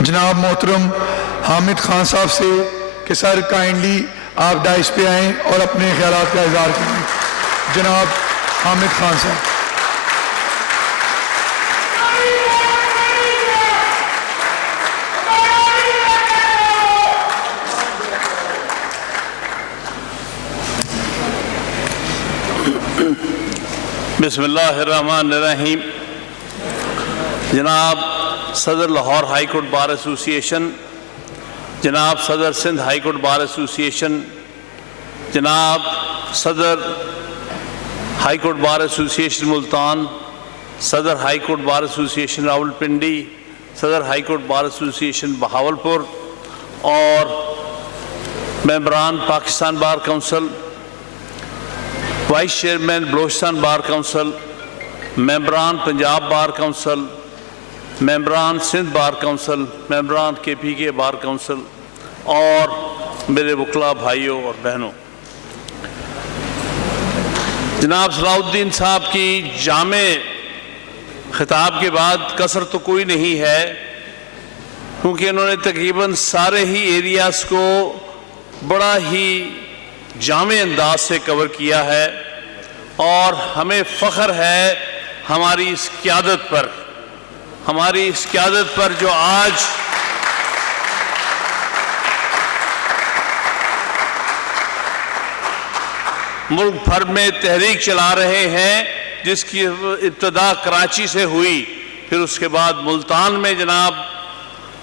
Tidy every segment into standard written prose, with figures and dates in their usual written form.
جناب محترم حامد خان صاحب سے کہ سر کائنڈلی آپ ڈائس پہ آئیں اور اپنے خیالات کا اظہار کریں. جناب حامد خان صاحب. بسم اللہ الرحمن الرحیم. جناب صدر لاہور ہائی کورٹ بار ایسوسی ایشن، جناب صدر سندھ ہائی کورٹ بار ایسوسی ایشن، جناب صدر ہائی کورٹ بار ایسوسی ایشن ملتان، صدر ہائی کورٹ بار ایسوسی ایشن راولپنڈی، صدر ہائی کورٹ بار ایسوسی ایشن بہاولپور اور ممبران Pakistan bar council, vice chairman Balochistan bar council, ممبران پنجاب بار کونسل، ممبران سندھ بار کونسل، ممبران کے پی کے بار کونسل اور میرے وکلاء بھائیوں اور بہنوں، جناب صلاح الدین صاحب کی جامع خطاب کے بعد کثر تو کوئی نہیں ہے، کیونکہ انہوں نے تقریباً سارے ہی ایریاز کو بڑا ہی جامع انداز سے کور کیا ہے اور ہمیں فخر ہے ہماری اس قیادت پر جو آج ملک بھر میں تحریک چلا رہے ہیں، جس کی ابتدا کراچی سے ہوئی، پھر اس کے بعد ملتان میں جناب،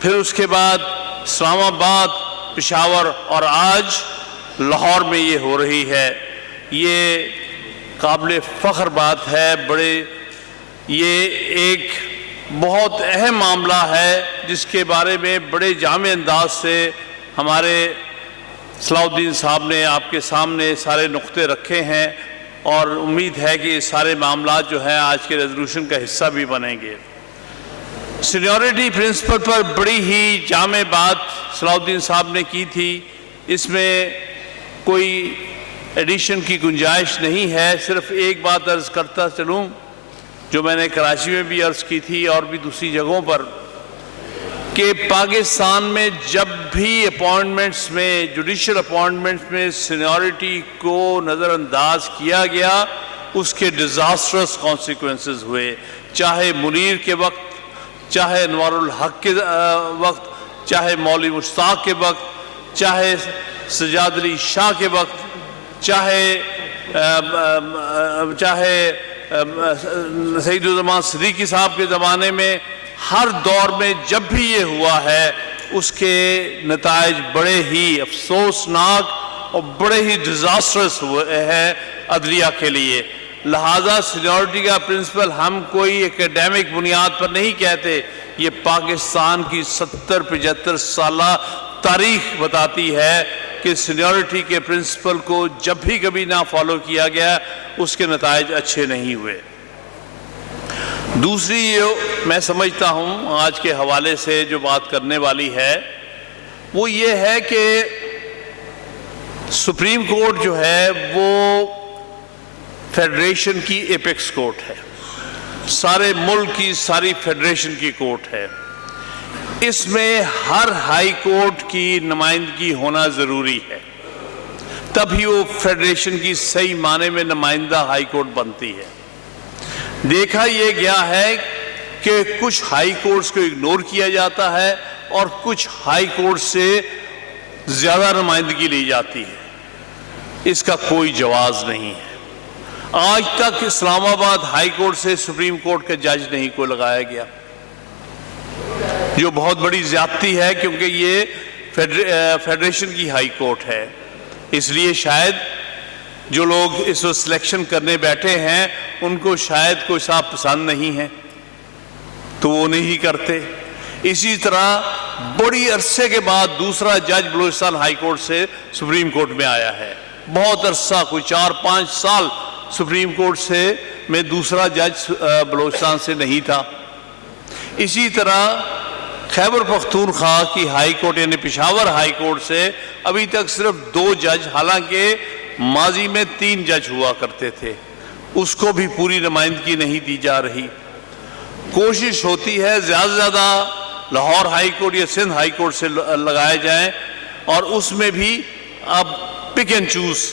پھر اس کے بعد اسلام آباد، پشاور اور آج لاہور میں یہ ہو رہی ہے. یہ قابل فخر بات ہے. یہ ایک بہت اہم معاملہ ہے جس کے بارے میں بڑے جامع انداز سے ہمارے صلاح الدین صاحب نے آپ کے سامنے سارے نقطے رکھے ہیں اور امید ہے کہ یہ سارے معاملات جو ہیں آج کے ریزولوشن کا حصہ بھی بنیں گے. سینیورٹی پرنسپل پر بڑی ہی جامع بات صلاح الدین صاحب نے کی تھی. اس میں کوئی ایڈیشن کی گنجائش نہیں ہے. صرف ایک بات عرض کرتا چلوں جو میں نے کراچی میں بھی عرض کی تھی اور بھی دوسری جگہوں پر، کہ پاکستان میں جب بھی اپوائنٹمنٹس میں، جوڈیشل اپوائنٹمنٹس میں سینیورٹی کو نظر انداز کیا گیا، اس کے ڈیزاسٹرس کانسیکوینسز ہوئے، چاہے منیر کے وقت، چاہے انوار الحق کے وقت، چاہے مولوی مشتاق کے وقت، چاہے سجاد علی شاہ کے وقت، چاہے سعید الزمان صدیقی صاحب کے زمانے میں. ہر دور میں جب بھی یہ ہوا ہے اس کے نتائج بڑے ہی افسوسناک اور بڑے ہی ڈیزاسٹرس ہوئے ہیں عدلیہ کے لیے. لہٰذا سینیورٹی کا پرنسپل ہم کوئی اکیڈیمک بنیاد پر نہیں کہتے، یہ پاکستان کی 70-75 سالہ تاریخ بتاتی ہے کہ سینیورٹی کے پرنسپل کو جب بھی کبھی نہ فالو کیا گیا اس کے نتائج اچھے نہیں ہوئے. دوسری میں سمجھتا ہوں آج کے حوالے سے جو بات کرنے والی ہے وہ یہ ہے کہ سپریم کورٹ جو ہے وہ فیڈریشن کی ایپیکس کورٹ ہے، سارے ملک کی ساری فیڈریشن کی کورٹ ہے. اس میں ہر ہائی کورٹ کی نمائندگی ہونا ضروری ہے، تبھی وہ فیڈریشن کی صحیح معنی میں نمائندہ ہائی کورٹ بنتی ہے. دیکھا یہ گیا ہے کہ کچھ ہائی کورٹس کو اگنور کیا جاتا ہے اور کچھ ہائی کورٹ سے زیادہ نمائندگی لی جاتی ہے. اس کا کوئی جواز نہیں ہے. آج تک اسلام آباد ہائی کورٹ سے سپریم کورٹ کا جج نہیں کو لگایا گیا، جو بہت بڑی زیادتی ہے کیونکہ یہ فیڈریشن کی ہائی کورٹ ہے. اس لیے شاید جو لوگ اس وقت سلیکشن کرنے بیٹھے ہیں ان کو شاید کوئی صاحب پسند نہیں ہے تو وہ نہیں کرتے. اسی طرح بڑی عرصے کے بعد دوسرا جج بلوچستان ہائی کورٹ سے سپریم کورٹ میں آیا ہے. بہت عرصہ، کوئی 4-5 سال سپریم کورٹ سے میں دوسرا جج بلوچستان سے نہیں تھا. اسی طرح خیبر پختونخوا کی ہائی کورٹ یعنی پشاور ہائی کورٹ سے ابھی تک صرف 2 جج، حالانکہ ماضی میں 3 جج ہوا کرتے تھے، اس کو بھی پوری نمائندگی نہیں دی جا رہی. کوشش ہوتی ہے زیادہ سے زیادہ لاہور ہائی کورٹ یا سندھ ہائی کورٹ سے لگائے جائیں، اور اس میں بھی اب پک اینڈ چوز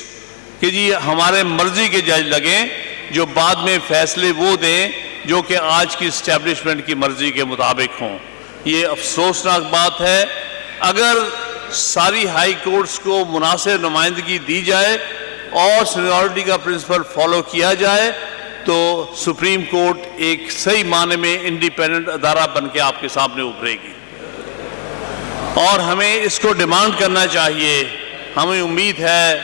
کہ جی ہمارے مرضی کے جج لگیں جو بعد میں فیصلے وہ دیں جو کہ آج کی اسٹیبلشمنٹ کی مرضی کے مطابق ہوں۔ یہ افسوسناک بات ہے۔ اگر ساری ہائی کورٹس کو مناسب نمائندگی دی جائے اور سینیورٹی کا پرنسپل فالو کیا جائے تو سپریم کورٹ ایک صحیح معنی میں انڈیپینڈنٹ ادارہ بن کے آپ کے سامنے ابھرے گی، اور ہمیں اس کو ڈیمانڈ کرنا چاہیے۔ ہمیں امید ہے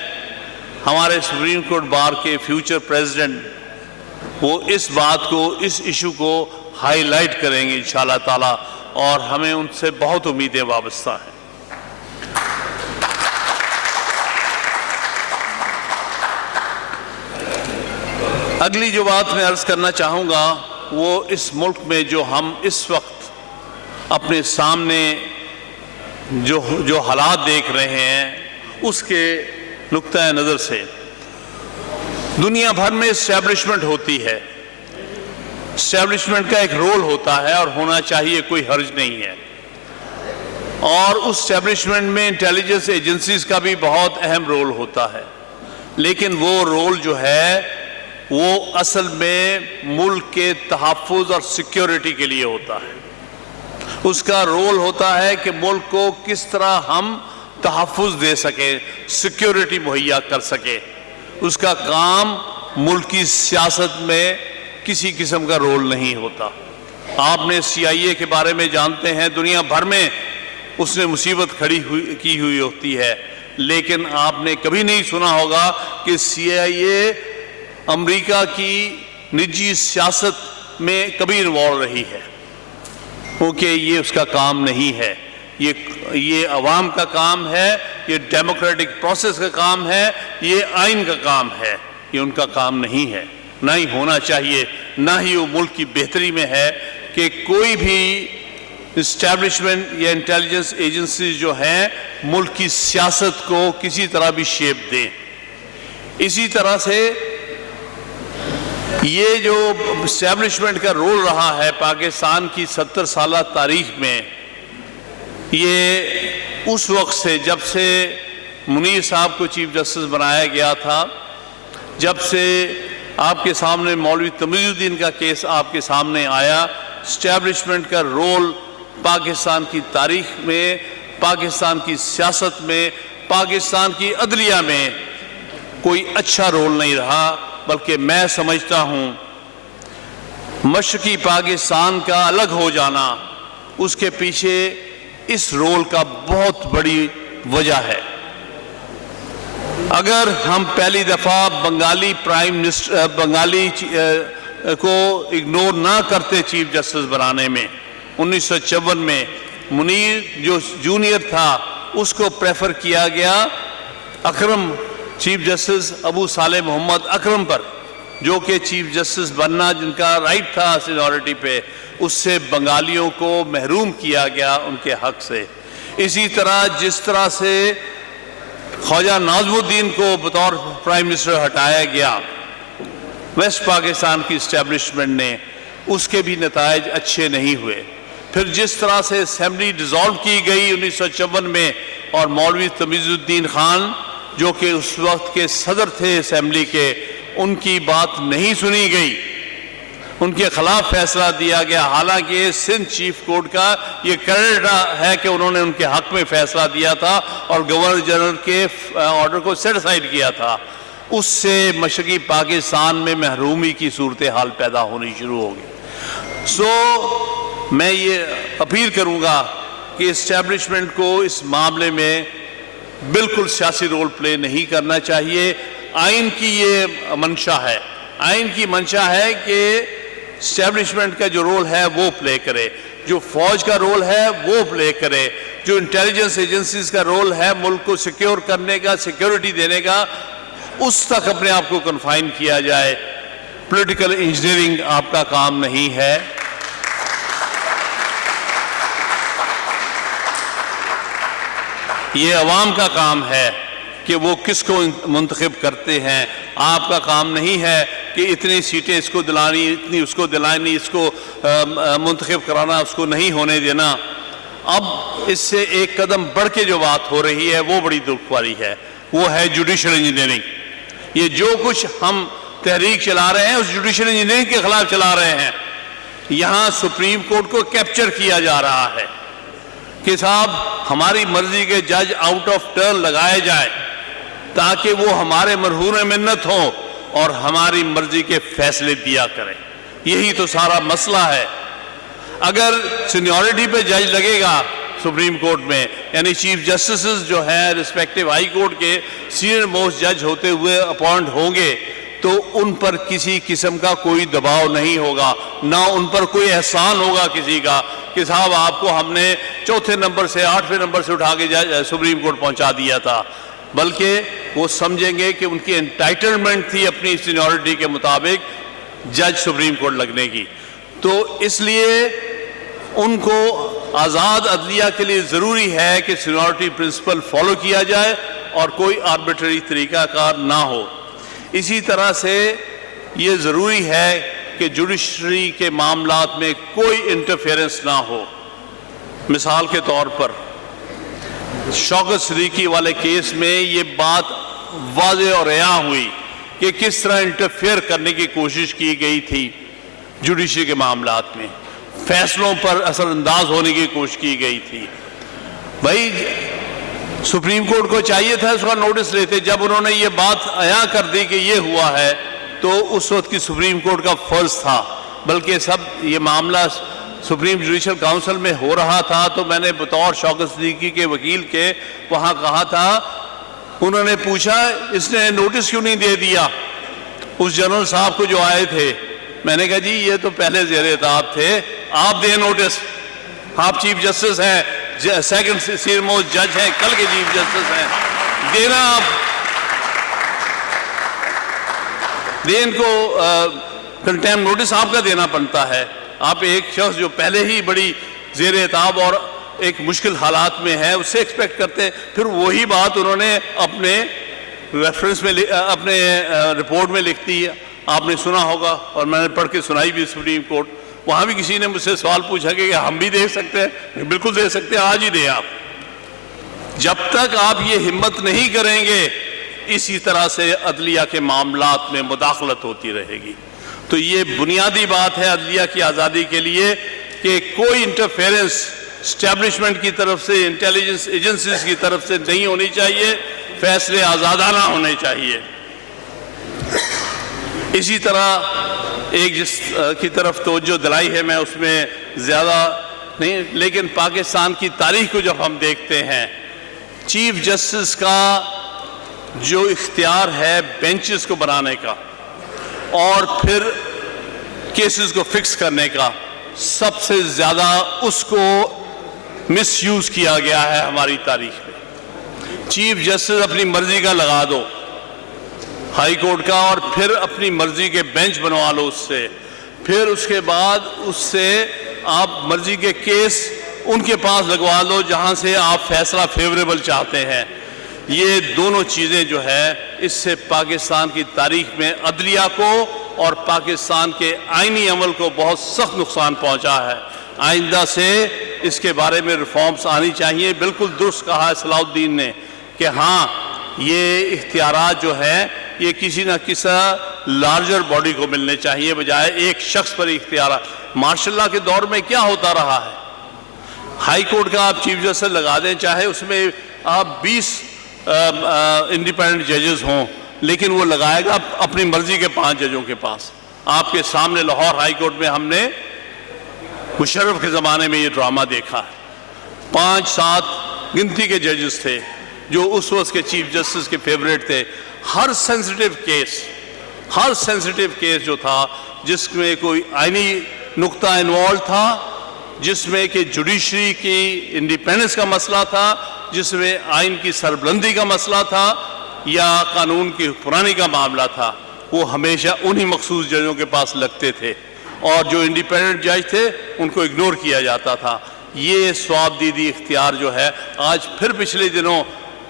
ہمارے سپریم کورٹ بار کے فیوچر پریزیڈنٹ وہ اس بات کو، اس ایشو کو ہائی لائٹ کریں گے انشاءاللہ تعالی، اور ہمیں ان سے بہت امیدیں وابستہ ہیں۔ اگلی جو بات میں عرض کرنا چاہوں گا وہ اس ملک میں جو ہم اس وقت اپنے سامنے جو حالات دیکھ رہے ہیں اس کے نقطۂ نظر سے، دنیا بھر میں اسٹیبلشمنٹ ہوتی ہے، اسٹیبلشمنٹ کا ایک رول ہوتا ہے اور ہونا چاہیے، کوئی حرج نہیں ہے، اور اس اسٹیبلشمنٹ میں انٹیلیجنس ایجنسیز کا بھی بہت اہم رول ہوتا ہے، لیکن وہ رول جو ہے وہ اصل میں ملک کے تحفظ اور سیکیورٹی کے لیے ہوتا ہے۔ اس کا رول ہوتا ہے کہ ملک کو کس طرح ہم تحفظ دے سکیں، سیکیورٹی مہیا کر سکیں۔ اس کا کام ملکی سیاست میں کسی قسم کا رول نہیں ہوتا۔ آپ نے CIA کے بارے میں جانتے ہیں، دنیا بھر میں اس نے مصیبت کی ہوئی ہوتی ہے، لیکن آپ نے کبھی نہیں سنا ہوگا کہ CIA امریکہ کی نجی سیاست میں کبھی انوالو رہی ہے، کیونکہ یہ اس کا کام نہیں ہے۔ یہ عوام کا کام ہے، یہ ڈیموکریٹک پروسیس کا کام ہے، یہ آئین کا کام ہے، یہ ان کا کام نہیں ہے، نہ ہی ہونا چاہیے، نہ ہی وہ ملک کی بہتری میں ہے کہ کوئی بھی اسٹیبلشمنٹ یا انٹیلیجنس ایجنسیز جو ہیں ملک کی سیاست کو کسی طرح بھی شیپ دیں۔ اسی طرح سے یہ جو اسٹیبلشمنٹ کا رول رہا ہے پاکستان کی 70 سالہ تاریخ میں، یہ اس وقت سے جب سے منیر صاحب کو چیف جسٹس بنایا گیا تھا، جب سے آپ کے سامنے مولوی تمیز الدین کا کیس آپ کے سامنے آیا، اسٹیبلشمنٹ کا رول پاکستان کی تاریخ میں، پاکستان کی سیاست میں، پاکستان کی عدلیہ میں کوئی اچھا رول نہیں رہا، بلکہ میں سمجھتا ہوں مشرقی پاکستان کا الگ ہو جانا اس کے پیچھے اس رول کا بہت بڑی وجہ ہے۔ اگر ہم پہلی دفعہ بنگالی پرائم منسٹر بنگالی کو اگنور نہ کرتے چیف جسٹس بنانے میں، 1954 میں منیر جو جونیئر تھا اس کو پریفر کیا گیا اکرم چیف جسٹس ابو صالح محمد اکرم پر، جو کہ چیف جسٹس بننا جن کا رائٹ تھا سینیورٹی پہ، اس سے بنگالیوں کو محروم کیا گیا ان کے حق سے۔ اسی طرح جس طرح سے خواجہ ناظم الدین کو بطور پرائم منسٹر ہٹایا گیا ویسٹ پاکستان کی اسٹیبلشمنٹ نے، اس کے بھی نتائج اچھے نہیں ہوئے۔ پھر جس طرح سے اسمبلی ڈیزالو کی گئی 1954 میں، اور مولوی تمیز الدین خان جو کہ اس وقت کے صدر تھے اسمبلی کے، ان کی بات نہیں سنی گئی، ان کے خلاف فیصلہ دیا گیا، حالانکہ سندھ چیف کورٹ کا یہ کریڈٹ ہے کہ انہوں نے ان کے حق میں فیصلہ دیا تھا اور گورنر جنرل کے آرڈر کو سیٹ اسائیڈ کیا تھا۔ اس سے مشرقی پاکستان میں محرومی کی صورتحال پیدا ہونی شروع ہوگی۔ میں یہ اپیل کروں گا کہ اسٹیبلشمنٹ کو اس معاملے میں بالکل سیاسی رول پلے نہیں کرنا چاہیے۔ آئین کی یہ منشا ہے، آئین کی منشا ہے کہ اسٹیبلشمنٹ کا جو رول ہے وہ پلے کرے، جو فوج کا رول ہے وہ پلے کرے، جو انٹیلیجنس ایجنسیز کا رول ہے ملک کو سیکیور کرنے کا، سیکیورٹی دینے کا، اس تک اپنے آپ کو کنفائن کیا جائے۔ پولیٹیکل انجینئرنگ آپ کا کام نہیں ہے۔ یہ عوام کا کام ہے کہ وہ کس کو منتخب کرتے ہیں۔ آپ کا کام نہیں ہے کہ اتنی سیٹیں اس کو دلانی، اتنی اس کو دلانی، اس کو منتخب کرانا، اس کو نہیں ہونے دینا۔ اب اس سے ایک قدم بڑھ کے جو بات ہو رہی ہے وہ بڑی دکھ والی ہے، وہ ہے جوڈیشل انجینئرنگ۔ یہ جو کچھ ہم تحریک چلا رہے ہیں اس جوڈیشل انجینئرنگ کے خلاف چلا رہے ہیں۔ یہاں سپریم کورٹ کو کیپچر کیا جا رہا ہے کہ صاحب ہماری مرضی کے جج آؤٹ آف ٹرن لگائے جائے تاکہ وہ ہمارے مرہون منت ہوں اور ہماری مرضی کے فیصلے دیا کریں۔ یہی تو سارا مسئلہ ہے۔ اگر سینیورٹی پہ جج لگے گا سپریم کورٹ میں، یعنی چیف جسٹسز جو ہیں رسپیکٹیو ہائی کورٹ کے سینئر موسٹ جج ہوتے ہوئے اپوائنٹ ہوں گے، تو ان پر کسی قسم کا کوئی دباؤ نہیں ہوگا، نہ ان پر کوئی احسان ہوگا کسی کا کہ صاحب آپ کو ہم نے چوتھے نمبر سے 8ویں نمبر سے اٹھا کے سپریم کورٹ پہنچا دیا تھا، بلکہ وہ سمجھیں گے کہ ان کی انٹائٹلمنٹ تھی اپنی سینیورٹی کے مطابق جج سپریم کورٹ لگنے کی۔ تو اس لیے ان کو آزاد عدلیہ کے لیے ضروری ہے کہ سینیورٹی پرنسپل فالو کیا جائے اور کوئی آربیٹری طریقہ کار نہ ہو۔ اسی طرح سے یہ ضروری ہے کہ جوڈیشری کے معاملات میں کوئی انٹرفیئرنس نہ ہو۔ مثال کے طور پر شوکت صدیقی والے کیس میں یہ بات واضح اور عیاں ہوئی کہ کس طرح انٹرفیئر کرنے کی کوشش کی گئی تھی جوڈیشری کے معاملات میں، فیصلوں پر اثر انداز ہونے کی کوشش کی گئی تھی۔ بھائی سپریم کورٹ کو چاہیے تھا اس کا نوٹس لیتے، جب انہوں نے یہ بات عیاں کر دی کہ یہ ہوا ہے تو اس وقت کی سپریم کورٹ کا فرض تھا، بلکہ سب یہ معاملہ سپریم جوڈیشل کاؤنسل میں ہو رہا تھا تو میں نے بطور شوکت صدیقی کے وکیل کے وہاں کہا تھا، انہوں نے پوچھا اس نے نوٹس کیوں نہیں دے دیا اس جنرل صاحب کو جو آئے تھے؟ میں نے کہا جی یہ تو پہلے زیر اطاعت تھے، آپ دیں نوٹس، آپ چیف جسٹس ہیں، سیکنڈ سینئر موسٹ جج ہیں، کل کے چیف جسٹس ہیں، دینا آپ دین کو کنٹیم نوٹس آپ کا دینا پڑتا ہے۔ آپ ایک شخص جو پہلے ہی بڑی زیر اعتاب اور ایک مشکل حالات میں ہے اس سے ایکسپیکٹ کرتے، پھر وہی بات انہوں نے اپنے ریفرنس میں اپنے رپورٹ میں لکھ دی ہے، آپ نے سنا ہوگا اور میں نے پڑھ کے سنائی بھی سپریم کورٹ۔ وہاں بھی کسی نے مجھ سے سوال پوچھا کہ ہم بھی دے سکتے ہیں؟ بالکل دے سکتے ہیں، آج ہی دیں آپ۔ جب تک آپ یہ ہمت نہیں کریں گے اسی طرح سے عدلیہ کے معاملات میں مداخلت ہوتی رہے گی۔ تو یہ بنیادی بات ہے عدلیہ کی آزادی کے لیے کہ کوئی انٹرفیئرنس اسٹیبلشمنٹ کی طرف سے، انٹیلیجنس ایجنسیز کی طرف سے نہیں ہونی چاہیے، فیصلے آزادانہ ہونے چاہیے۔ اسی طرح ایک جس کی طرف توجہ دلائی ہے میں اس میں زیادہ نہیں، لیکن پاکستان کی تاریخ کو جب ہم دیکھتے ہیں، چیف جسٹس کا جو اختیار ہے بینچز کو بنانے کا اور پھر کیسز کو فکس کرنے کا، سب سے زیادہ اس کو مس یوز کیا گیا ہے ہماری تاریخ میں۔ چیف جسٹس اپنی مرضی کا لگا دو ہائی کورٹ کا اور پھر اپنی مرضی کے بینچ بنوا لو اس سے، پھر اس کے بعد اس سے آپ مرضی کے کیس ان کے پاس لگوا لو جہاں سے آپ فیصلہ فیوریبل چاہتے ہیں۔ یہ دونوں چیزیں جو ہے اس سے پاکستان کی تاریخ میں عدلیہ کو اور پاکستان کے آئینی عمل کو بہت سخت نقصان پہنچا ہے۔ آئندہ سے اس کے بارے میں ریفارمز آنی چاہیے۔ بالکل درست کہا ہے صلاح الدین نے کہ ہاں یہ اختیارات جو ہیں یہ کسی نہ کسی لارجر باڈی کو ملنے چاہیے بجائے ایک شخص پر اختیارات۔ مارشل لاء کے دور میں کیا ہوتا رہا ہے، ہائی کورٹ کا آپ چیف جسٹس لگا دیں، چاہے اس میں آپ 20 انڈیپینڈنٹ ججز ہوں، لیکن وہ لگائے گا اپنی مرضی کے 5 ججوں کے پاس۔ آپ کے سامنے لاہور ہائی کورٹ میں ہم نے مشرف کے زمانے میں یہ ڈرامہ دیکھا ہے، 5-7 گنتی کے ججز تھے جو اس وقت کے چیف جسٹس کے فیوریٹ تھے۔ ہر سینسٹیو کیس جو تھا جس میں کوئی آئینی نقطہ انوالو تھا، جس میں کہ جوڈیشری کی انڈیپینڈنس کا مسئلہ تھا، جس میں آئین کی سربلندی کا مسئلہ تھا یا قانون کی حکمرانی کا معاملہ تھا، وہ ہمیشہ انہی مخصوص ججوں کے پاس لگتے تھے اور جو انڈیپینڈنٹ جج تھے ان کو اگنور کیا جاتا تھا۔ یہ ثواب دیدی اختیار جو ہے آج پھر پچھلے دنوں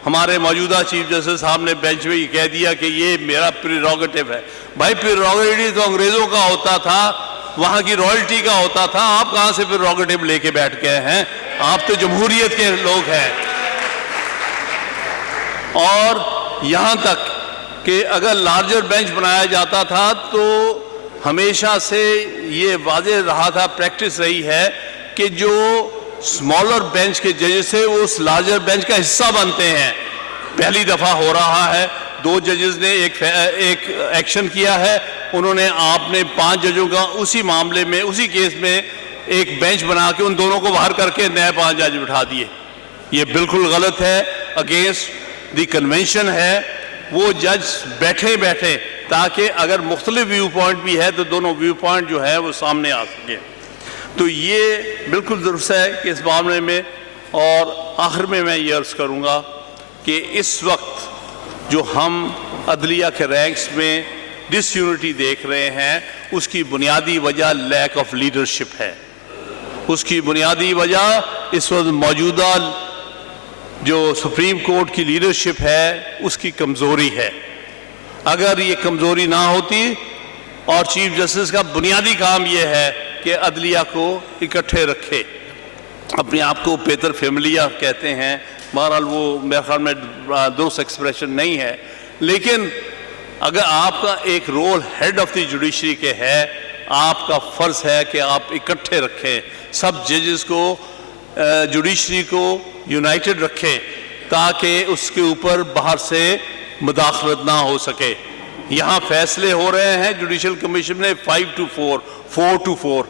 ہمارے موجودہ چیف جسٹس صاحب نے بینچ میں یہ کہہ دیا کہ یہ میرا پریروگیٹو ہے۔ بھائی پریروگیٹو تو انگریزوں کا ہوتا تھا، وہاں کی رائلٹی کا ہوتا تھا، آپ کہاں سے پریروگیٹو لے کے بیٹھ گئے ہیں آپ تو جمہوریت کے لوگ ہیں. اور یہاں تک کہ اگر لارجر بینچ بنایا جاتا تھا تو ہمیشہ سے یہ واضح رہا تھا, پریکٹس رہی ہے کہ جو اسمالر بینچ کے ججز سے وہ اس لارجر بینچ کا حصہ بنتے ہیں. پہلی دفعہ ہو رہا ہے, 2 ججز نے ایک ایکشن کیا ہے, انہوں نے آپ نے 5 ججوں کا اسی معاملے میں اسی کیس میں ایک بینچ بنا کے ان دونوں کو باہر کر کے نئے 5 جج بٹھا دیے. یہ بالکل غلط ہے, اگینسٹ دی کنونشن ہے. وہ جج بیٹھے بیٹھے تاکہ اگر مختلف ویو پوائنٹ بھی ہے تو دونوں ویو پوائنٹ جو ہے وہ سامنے آ سکے. تو یہ بالکل درست ہے کہ اس معاملے میں. اور آخر میں یہ عرض کروں گا کہ اس وقت جو ہم عدلیہ کے رینکس میں ڈس یونٹی دیکھ رہے ہیں اس کی بنیادی وجہ لیک آف لیڈرشپ ہے. اس کی بنیادی وجہ اس وقت موجودہ جو سپریم کورٹ کی لیڈرشپ ہے اس کی کمزوری ہے. اگر یہ کمزوری نہ ہوتی, اور چیف جسٹس کا بنیادی کام یہ ہے کہ عدلیہ کو اکٹھے رکھے, اپنے آپ کو پیتر فیملیا کہتے ہیں, بہرحال وہ میرے خیال میں درست ایکسپریشن نہیں ہے, لیکن اگر آپ کا ایک role head of the judiciary کے ہے, آپ کا فرض ہے کہ آپ اکٹھے رکھیں, سب ججز کو, جوڈیشری کو یونائٹڈ رکھیں تاکہ اس کے اوپر باہر سے مداخلت نہ ہو سکے. یہاں فیصلے ہو رہے ہیں جوڈیشل کمیشن میں 5-4, 4-4.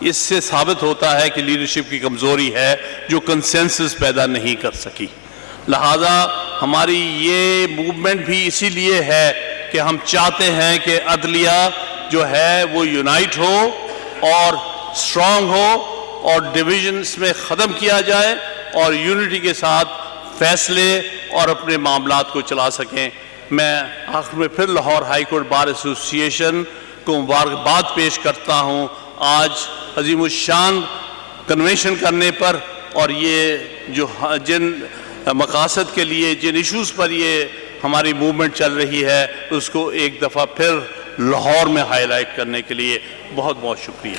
اس سے ثابت ہوتا ہے کہ لیڈرشپ کی کمزوری ہے جو کنسنسس پیدا نہیں کر سکی. لہذا ہماری یہ موومنٹ بھی اسی لیے ہے کہ ہم چاہتے ہیں کہ عدلیہ جو ہے وہ یونائٹ ہو اور اسٹرانگ ہو اور ڈویژنز میں ختم کیا جائے اور یونٹی کے ساتھ فیصلے اور اپنے معاملات کو چلا سکیں. میں آخر میں پھر لاہور ہائی کورٹ بار ایسوسی ایشن کو مبارکباد پیش کرتا ہوں آج عظیم الشان کنونشن کرنے پر, اور یہ جو جن مقاصد کے لیے, جن ایشوز پر یہ ہماری موومنٹ چل رہی ہے اس کو ایک دفعہ پھر لاہور میں ہائی لائٹ کرنے کے لیے. بہت بہت شکریہ.